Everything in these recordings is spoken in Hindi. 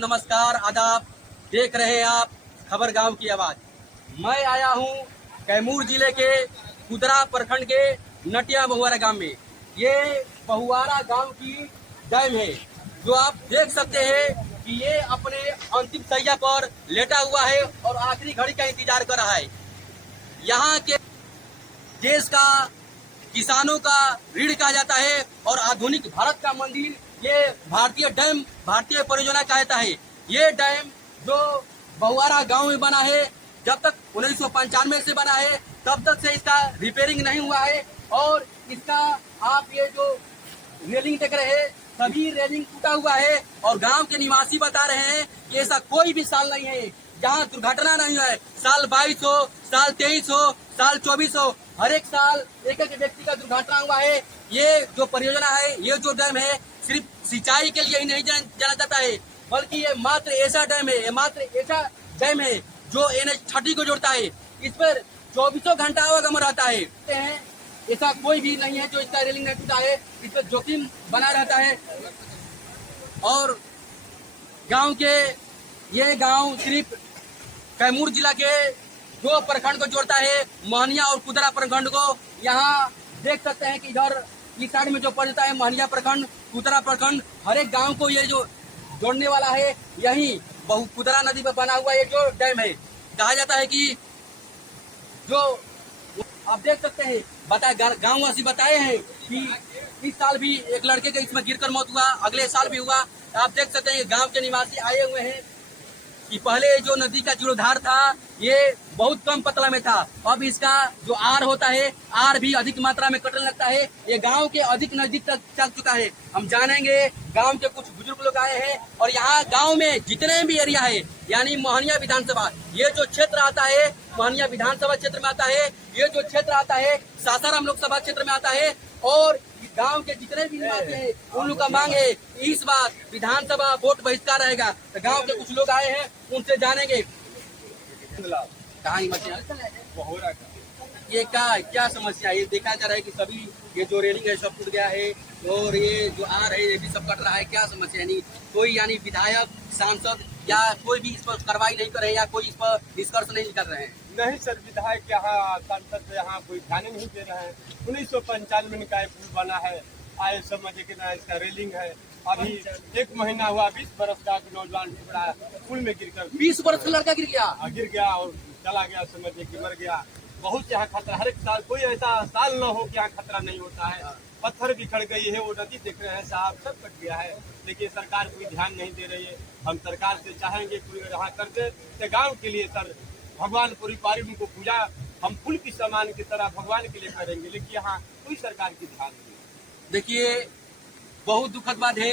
नमस्कार, आदाब। देख रहे हैं आप खबर गांव की आवाज। मैं आया हूं कैमूर जिले के कुदरा प्रखंड के नटिया बहुआरा गांव में। ये बहुआरा गांव की डैम है जो आप देख सकते हैं कि ये अपने अंतिम सैया पर लेटा हुआ है और आखिरी घड़ी का इंतजार कर रहा है। यहाँ के देश का किसानों का रीढ़ कहा जाता है और आधुनिक भारत का मंदिर ये भारतीय डैम, भारतीय परियोजना कहा जाता है। ये डैम जो बहुआरा गांव में बना है, जब तक 1995 से बना है तब तक से इसका रिपेयरिंग नहीं हुआ है। और इसका आप ये जो रेलिंग देख रहे हैं, सभी रेलिंग टूटा हुआ है। और गांव के निवासी बता रहे हैं कि ऐसा कोई भी साल नहीं है जहां दुर्घटना नहीं है। साल 22 हो, साल 23 हो, साल 24 हो, हर एक साल एक एक व्यक्ति का दुर्घटना हुआ है। ये जो परियोजना है, ये जो डैम है, सिर्फ सिंचाई के लिए ही नहीं जाना जाता है, बल्कि ये मात्र ऐसा डैम है, ये मात्र ऐसा डैम है जो NH-30 को जोड़ता है। इस पर 24 घंटा आवागमन रहता है। ऐसा कोई भी नहीं है जो इसका रेलिंग नहीं टूटा है। इस पर जोखिम बना रहता है। और गांव के ये गांव सिर्फ कैमूर जिला के 2 प्रखंड को जोड़ता है, मोहनिया और कुदरा प्रखंड को। यहाँ देख सकते हैं कि इधर इस साइड में जो पड़ता है मोहनिया प्रखंड, कुदरा प्रखंड, हर एक गांव को ये जो जोड़ने वाला है। यही कुदरा नदी पर बना हुआ ये जो डैम है। कहा जाता है कि जो आप देख सकते हैं, गाँव वासी बताए हैं कि इस साल भी एक लड़के का इसमें गिरकर मौत हुआ, अगले साल भी हुआ। आप देख सकते हैं गांव के निवासी आए हुए हैं कि पहले जो नदी का जीर्णोद्धार था ये बहुत कम पतला में था, अब इसका जो आर होता है, आर भी अधिक मात्रा में कटने लगता है। ये गांव के अधिक नजदीक तक चल चुका है। हम जानेंगे, गांव के कुछ बुजुर्ग लोग आए हैं। और यहाँ गांव में जितने भी एरिया है, यानी मोहनिया विधानसभा, ये जो क्षेत्र आता है मोहनिया विधानसभा क्षेत्र में आता है, ये जो क्षेत्र आता है सासाराम लोकसभा क्षेत्र में आता है। और गांव के जितने भी निवासी हैं उन लोग का मांग है इस बार विधानसभा वोट बहिष्कार रहेगा। तो गांव के कुछ लोग आए हैं, उनसे जानेंगे कहाँ ये क्या समस्या है। ये देखा जा रहा है कि सभी ये जो रेलिंग है सब टूट गया है और ये जो आर है ये भी सब कट रहा है। क्या समस्या है? कोई यानी विधायक, सांसद या कोई भी इस पर कार्रवाई नहीं कर रहे हैं या कोई इस पर निष्कर्ष नहीं कर रहे हैं? नहीं सर, विधायक यहाँ, सांसद यहाँ कोई ध्यान नहीं दे रहे हैं। 1995 का पुल बना है, आए समझे कि ना इसका रेलिंग है। अभी 1 महीना हुआ, 20 बरस का नौजवान टुकड़ा पुल में गिरकर 20 वर्ष का लड़का गिर गया और चला गया, समझे कि मर गया। बहुत यहाँ खतरा, हर एक साल कोई ऐसा साल न हो कि यहाँ खतरा नहीं होता है। पत्थर बिखर गई है, वो नदी देख रहे हैं साहब, सब कट गया है। लेकिन सरकार कोई ध्यान नहीं दे रही है। हम सरकार से चाहेंगे कोई यहाँ कर दे तो गाँव के लिए सर भगवान पूरी पारी उनको पूजा हम फूल की समान की तरह भगवान के लिए करेंगे, लेकिन यहाँ कोई सरकार की ध्यान नहीं। देखिए, बहुत दुखद बात है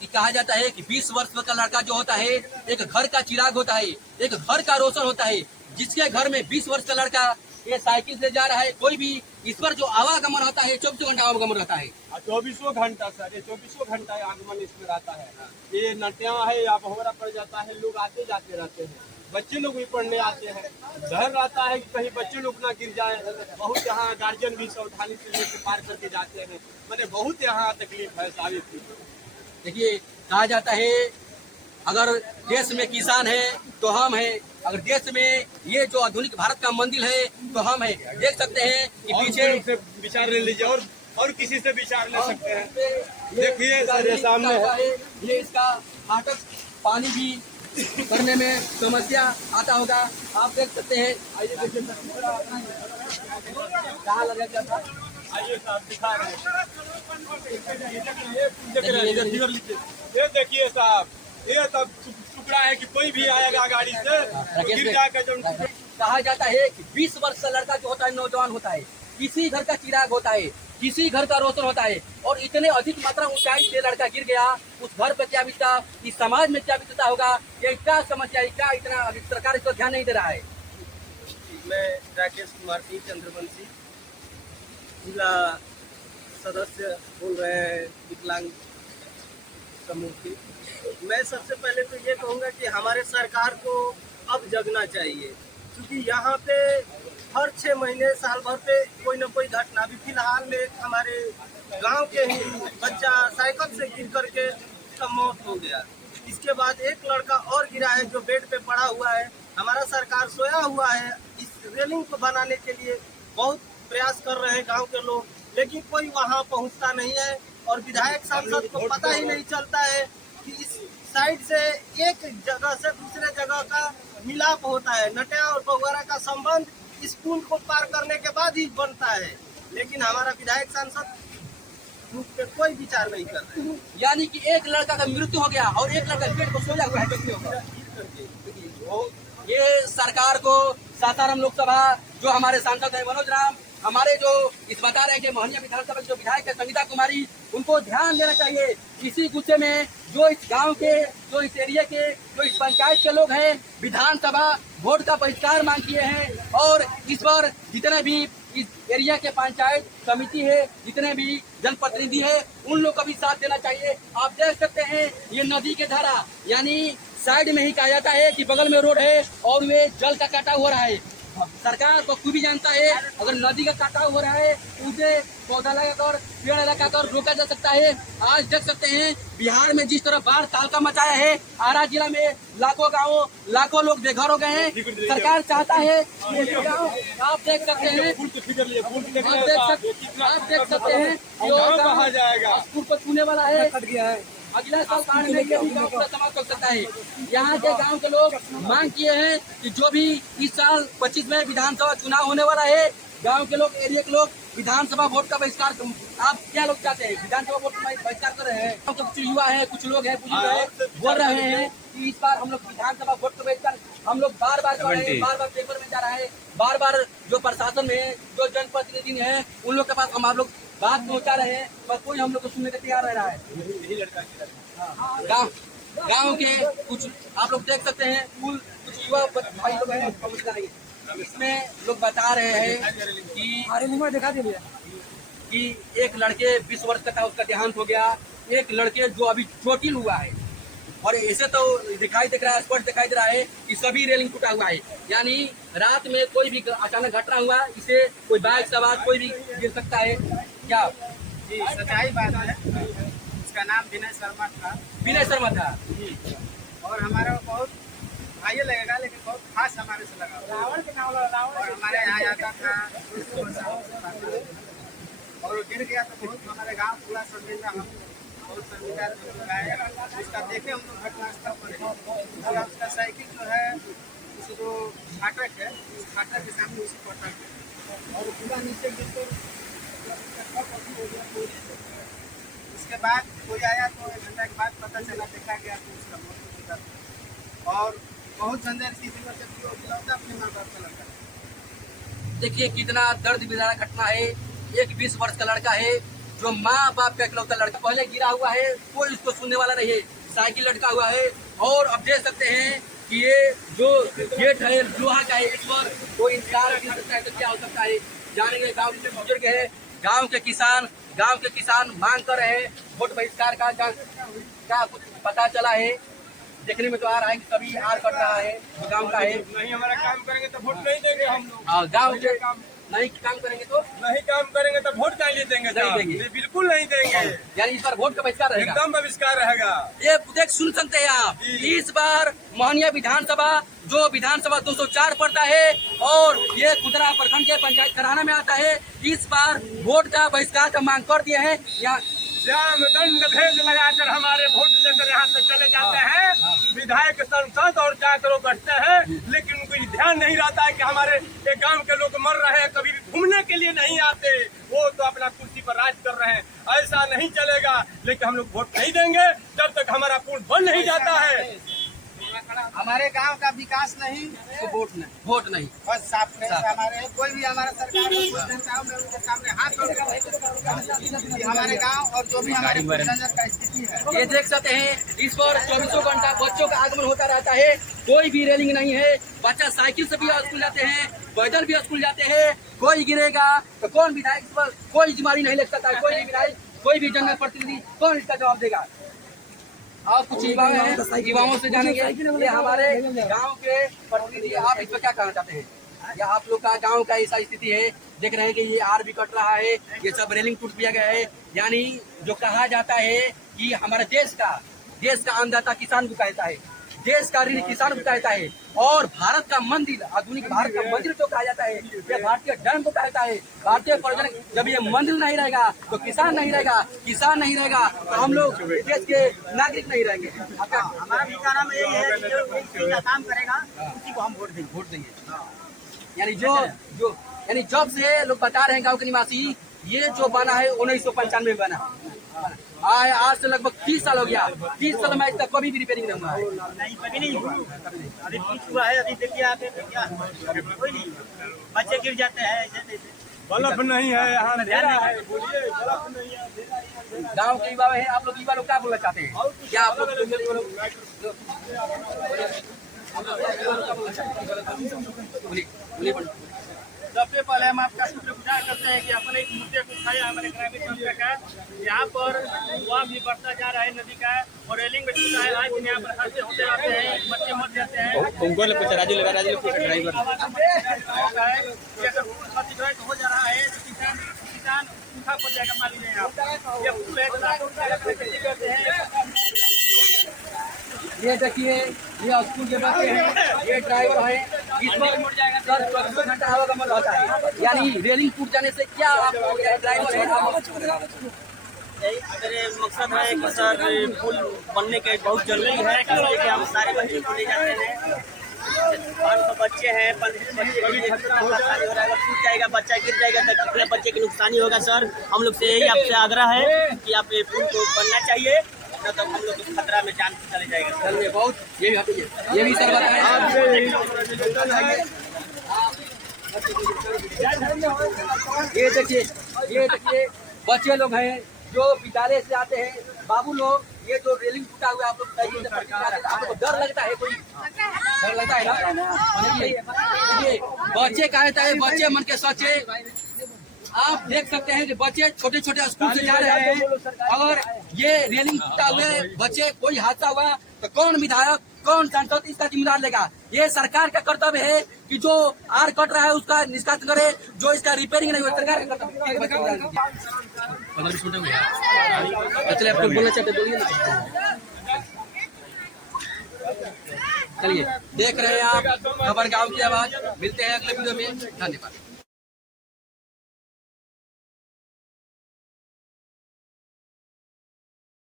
कि कहा जाता है कि 20 वर्ष का लड़का जो होता है एक घर का चिराग होता है, एक घर का रोशन होता है। जिसके घर में 20 वर्ष का लड़का ये साइकिल से जा रहा है, कोई भी इस पर जो आवागमन होता है 24 घंटा आवागमन रहता है। 24 घंटा सर, ये 24 घंटा आगमन इसमें रहता है। ये नटिया है या बहुरा पड़ जाता है, लोग आते जाते रहते हैं। बच्चे लोग भी पढ़ने आते हैं, डर रहता है कि कहीं बच्चे लोग ना गिर जाए। बहुत यहाँ गार्जियन भी सावधानी से लेकर पार करके जाते हैं। मैंने बहुत यहाँ तकलीफ है साबित की। देखिए, कहा जाता है अगर देश में किसान है तो हम हैं, अगर देश में ये जो आधुनिक भारत का मंदिर है तो हम हैं। देख सकते हैं कि पीछे से विचार ले लीजिए और किसी से विचार ले सकते हैं। देखिए सर, ये सामने है, ये इसका फाटक पानी भी करने में समस्या आता होगा। आप देख सकते हैं, आइए देखिए कहाँ लगा क्या था। आइए साहब दिखा रहे हैं, ये देखिए साहब, ये सब टुकड़ा है कि कोई भी आएगा गाड़ी से गिर जाएगा। कहा जाता है कि 20 वर्ष का लड़का जो होता है, नौजवान होता है, किसी घर का चिराग होता है, किसी घर का रोशन होता है। और इतने अधिक मात्रा ऊंचाई से लड़का गिर गया, उस घर पर क्या बीतता, इस समाज में क्या बीतता होगा। ये क्या समस्या है, क्या इतना सरकार इस पर ध्यान नहीं दे रहा है? मैं राकेश कुमार सिंह चंद्रवंशी, जिला सदस्य बोल रहे हैं विकलांग समूह की। मैं सबसे पहले तो ये कहूँगा कि हमारे सरकार को अब जगना चाहिए, क्योंकि यहाँ पे हर 6 महीने साल भर पे कोई न कोई घटना। अभी फिलहाल में हमारे गांव के ही बच्चा साइकिल से गिर करके उसका मौत हो गया। इसके बाद एक लड़का और गिरा है जो बेड पे पड़ा हुआ है। हमारा सरकार सोया हुआ है। इस रेलिंग को बनाने के लिए बहुत प्रयास कर रहे हैं गांव के लोग, लेकिन कोई वहां पहुंचता नहीं है और विधायक सांसद को पता ही नहीं चलता है कि इस साइड से एक जगह से दूसरे जगह का मिलाप होता है। नटिया और बहुआरा का संबंध इस पुल को पार करने के बाद ही बनता है, लेकिन हमारा विधायक सांसद पे कोई विचार नहीं कर रहे हैं। यानी कि एक लड़का का मृत्यु हो गया और एक लड़का पेट को सोया हुआ है, व्यक्ति होगा। ये सरकार को सासाराम लोकसभा जो हमारे सांसद है मनोज राम, हमारे जो इस बता रहे हैं कि मोहनिया विधानसभा के जो विधायक है संगीता कुमारी, उनको ध्यान देना चाहिए। इसी गुस्से में जो इस गांव के, जो इस एरिया के, जो इस पंचायत के लोग हैं, विधानसभा वोट का बहिष्कार मांग किए हैं और इस पर जितने भी इस एरिया के पंचायत समिति है, जितने भी जनप्रतिनिधि है, उन लोग को भी साथ देना चाहिए। आप देख सकते हैं ये नदी के धारा, यानी साइड में ही कहा जाता है कि बगल में रोड है और वे जल का काटा हो रहा है। सरकार को भी जानता है अगर नदी का काटाव हो रहा है उसे पौधा लगाकर पेड़ लगाकर रोका जा सकता है। आज देख सकते हैं बिहार में जिस तरह बाढ़ तालका मचाया है, आरा जिला में लाखों गाँव, लाखों लोग बेघर हो गए हैं। सरकार चाहता है आप देख सकते हैं, आप देख सकते हैं स्कूल को छूने वाला है, अगला साल बाढ़ में भी गाँव पूरा समाप्त हो सकता है। यहाँ के गांव के लोग मांग किए हैं कि जो भी इस साल 25 में विधानसभा चुनाव होने वाला है, गांव के लोग, एरिया के लोग विधानसभा वोट का बहिष्कार, आप क्या लोग चाहते हैं? विधानसभा वोट का बहिष्कार कर रहे हैं। कुछ युवा है, कुछ लोग हैं, बुजुर्ग है, बोल रहे हैं कि इस बार हम लोग विधानसभा वोट का बहिष्कार, हम लोग बार बार कर रहे हैं, बार बार पेपर में जा रहा है, बार बार जो प्रशासन में जो जनप्रतिनिधि है उन लोग के पास हम आप लोग बात पहुंचा रहे हैं, पर कोई हम लोग को सुनने के तैयार रह रहा है। गांव के कुछ आप लोग देख सकते हैं, कुछ युवा भाई लोग हैं, इसमें लोग बता रहे हैं कि एक लड़के 20 वर्ष का था, उसका देहांत हो गया। एक लड़के जो अभी चोटिल हुआ है और ऐसे तो दिखाई दिख रहा है, स्पष्ट दिखाई दे रहा है कि सभी रेलिंग टूटा हुआ है। यानी रात में कोई भी अचानक घटना हुआ, इसे कोई बाइक सवार कोई भी गिर सकता है। क्या जी सच्चाई बात है। इसका नाम विनय शर्मा था। विनय शर्मा था और हमारा बहुत भाई लगेगा, लेकिन बहुत खास हमारे से लगा। रावण के नाम और हमारे यहाँ आता था और गिर गया तो बहुत हमारे गांव पूरा शर्मिंदा, हम बहुत शर्मिंदा है। उसका देखे हम लोग घटनास्थल पर, उसका साइकिल जो है उस जो फाटक है, उस फाटक के सामने उसी को अटक गया और पूरा नीचे गिरकर इसके बाद कोई आया तो 1 घंटा के बाद पता चला, देखा गया तो उसका मौत हो चुका था और बहुत जंजर स्थिति में लौटा अपने माँ बाप का लड़का। देखिए कितना दर्द बिदारा घटना है। एक 20 वर्ष का लड़का है जो माँ बाप का इकलौता लड़का, पहले गिरा हुआ है, कोई इसको सुनने वाला नहीं है, साइकिल लटका हुआ है। और अब देख सकते हैं कि ये जो गेट है लोहा का है, इस पर कोई इंतजार कर सकता है तो क्या हो सकता है, जानेंगे। गाँव के बुजुर्ग है, गांव के किसान मांग कर रहे हैं वोट बहिष्कार का। क्या कुछ पता चला है? देखने में तो आ रहा है कि सभी हार कर रहा है, गांव का है। नहीं हमारा काम करेंगे तो वोट नहीं देंगे हम लोग। गांव के नहीं काम करेंगे तो नहीं काम करेंगे तो वोट नहीं देंगे, नहीं देंगे, बिल्कुल नहीं देंगे। यानी इस बार वोट का बहिष्कार रहेगा, एकदम बहिष्कार रहेगा। ये देख सुन सकते हैं आप, इस बार मोहनिया विधानसभा जो विधानसभा 204 पड़ता है और ये कुदरा प्रखंड के पंचायत खराना में आता है, इस बार वोट का बहिष्कार का मांग कर दिए हैं। यहाँ श्याम दंड भेद लगाकर हमारे वोट लेकर यहाँ से चले जाते हैं, विधायक सांसद और जाकर वो बैठते हैं, लेकिन उनको ध्यान नहीं रहता है कि हमारे एक गांव के लोग मर रहे हैं, कभी भी घूमने के लिए नहीं आते, वो तो अपना कुर्सी पर राज कर रहे हैं। ऐसा नहीं चलेगा, लेकिन हम लोग वोट नहीं देंगे जब तक हमारा पुल बन नहीं जाता है। हमारे गांव का विकास नहीं तो वोट नहीं बस साफ हमारे कोई भी हमारा सरकार में कोई जनता में उनके सामने हाथ जोड़ हमारे गांव और जो भी हमारे का स्थिति है। ये देख सकते हैं, इस पर 24 घंटा बच्चों का आगमन होता रहता है, कोई भी रेलिंग नहीं है। बच्चा साइकिल से भी स्कूल जाते हैं, पैदल भी स्कूल जाते हैं। कोई गिरेगा तो कौन विधायक पर कोई जिम्मेदारी नहीं ले सकता है, कोई भी विधायक, कोई भी जनप्रतिनिधि कौन इसका जवाब देगा? और कुछ युवा हैं, युवाओं से जानेंगे ये हमारे गांव के प्रतिनिधि, आप इस पर क्या कहना चाहते हैं? या आप लोग का गांव का ऐसा स्थिति है, देख रहे हैं कि ये आर भी कट रहा है, ये सब रेलिंग टूट दिया गया है। यानी जो कहा जाता है कि हमारे देश का देश का अन्नदाता किसान को कहता है, देश का ऋण किसान को कहता है, और भारत का मंदिर, आधुनिक भारत का मंदिर जो कहा जाता है, ये भारतीय डैम को कहता है। भारतीय पर्यटन, जब ये मंदिर नहीं रहेगा तो किसान नहीं रहेगा, किसान नहीं रहेगा तो हम लोग देश के नागरिक नहीं रहेंगे। हमारा भी कहना में यही है कि जो इसी का काम करेगा उसी को हम वोट देंगे। यानी यानी जब से लोग बता रहे हैं गाँव के निवासी, ये जो बना है 1995 में बना, आज से लगभग 30 साल हो गया। 30 साल में आज तक कभी भी रिपेयरिंग नहीं हुआ है। नहीं, कभी नहीं हुआ। अभी कुछ हुआ है, अभी देखिए आके क्या कोई नहीं, बच्चे गिर जाते हैं ऐसे तैसे। बल्ब नहीं है यहाँ, अंधेरा है, बोलिए बल्ब नहीं है। गाँव के युवा है, आप लोग युवा लोग क्या बोलना चाहते हैं? क्या आप लोग बोलिए। सबसे पहले हम आपका शुक्रगुजार करते हैं कि अपने एक मुद्दे को उठाया हमारे ग्रामीण क्षेत्र का। यहाँ पर हुआ भी बढ़ता जा रहा है नदी का, और रेलिंग में टूटा है। आज दिन यहाँ पर हादसे होते रहते हैं, बच्चे मर जाते हैं। क्षतिग्रस्त हो जा रहा है तो किसान सूखा पड़ जाएगा। मान लीजिए आप ये पुल है, खेती करते हैं। ये देखिए, ये स्कूल के बच्चे हैं, ये ड्राइवर है, इस पर सर 24 घंटा हवा का मल होता है। यानी रेलिंग टूट जाने से क्या आप ड्राइवर है? मेरे मकसद है कि सर पुल बनने के बहुत जरूरी है, क्योंकि हम सारे बच्चे को ले जाते हैं। 500 बच्चे हैं, 500 बच्चे के लिए कितना नुकसानी हो रहा है। अगर टूट जाएगा, बच्चा गिर जाएगा तो कितने बच्चे की नुकसानी होगा। सर हम लोग से यही आपसे आग्रह है कि आप ये पुल को बनना चाहिए, न तो हम लोग खतरा में जान चले जाएगा। सर ये बहुत ये भी सर बताएं। ये देखिए बच्चे लोग हैं जो विद्यालय से आते हैं, बाबू लोग, ये जो रेलिंग टूटा हुआ है, आप लोग साइकिल से पढ़ के आ रहे हैं, आप लोग को डर लगता है? कोई डर लगता है ना? देखिए बच्चे कहता है, बच्चे मन के सच्चे। आप देख सकते हैं कि बच्चे छोटे छोटे स्कूल से जा रहे हैं, अगर ये रेलिंग टूटा हुए बच्चे कोई हादसा हुआ तो कौन विधायक, कौन सांसद इसका जिम्मेदार लेगा? ये सरकार का कर्तव्य है कि जो आर कट रहा है उसका निष्कासन करे, जो इसका रिपेयरिंग नहीं हुआ सरकार का कर्तव्य। चलिए आप बोलना चाहते बोलिए ना। चलिए देख रहे हैं आप खबर गाँव की आवाज। मिलते हैं अगले वीडियो में, धन्यवाद।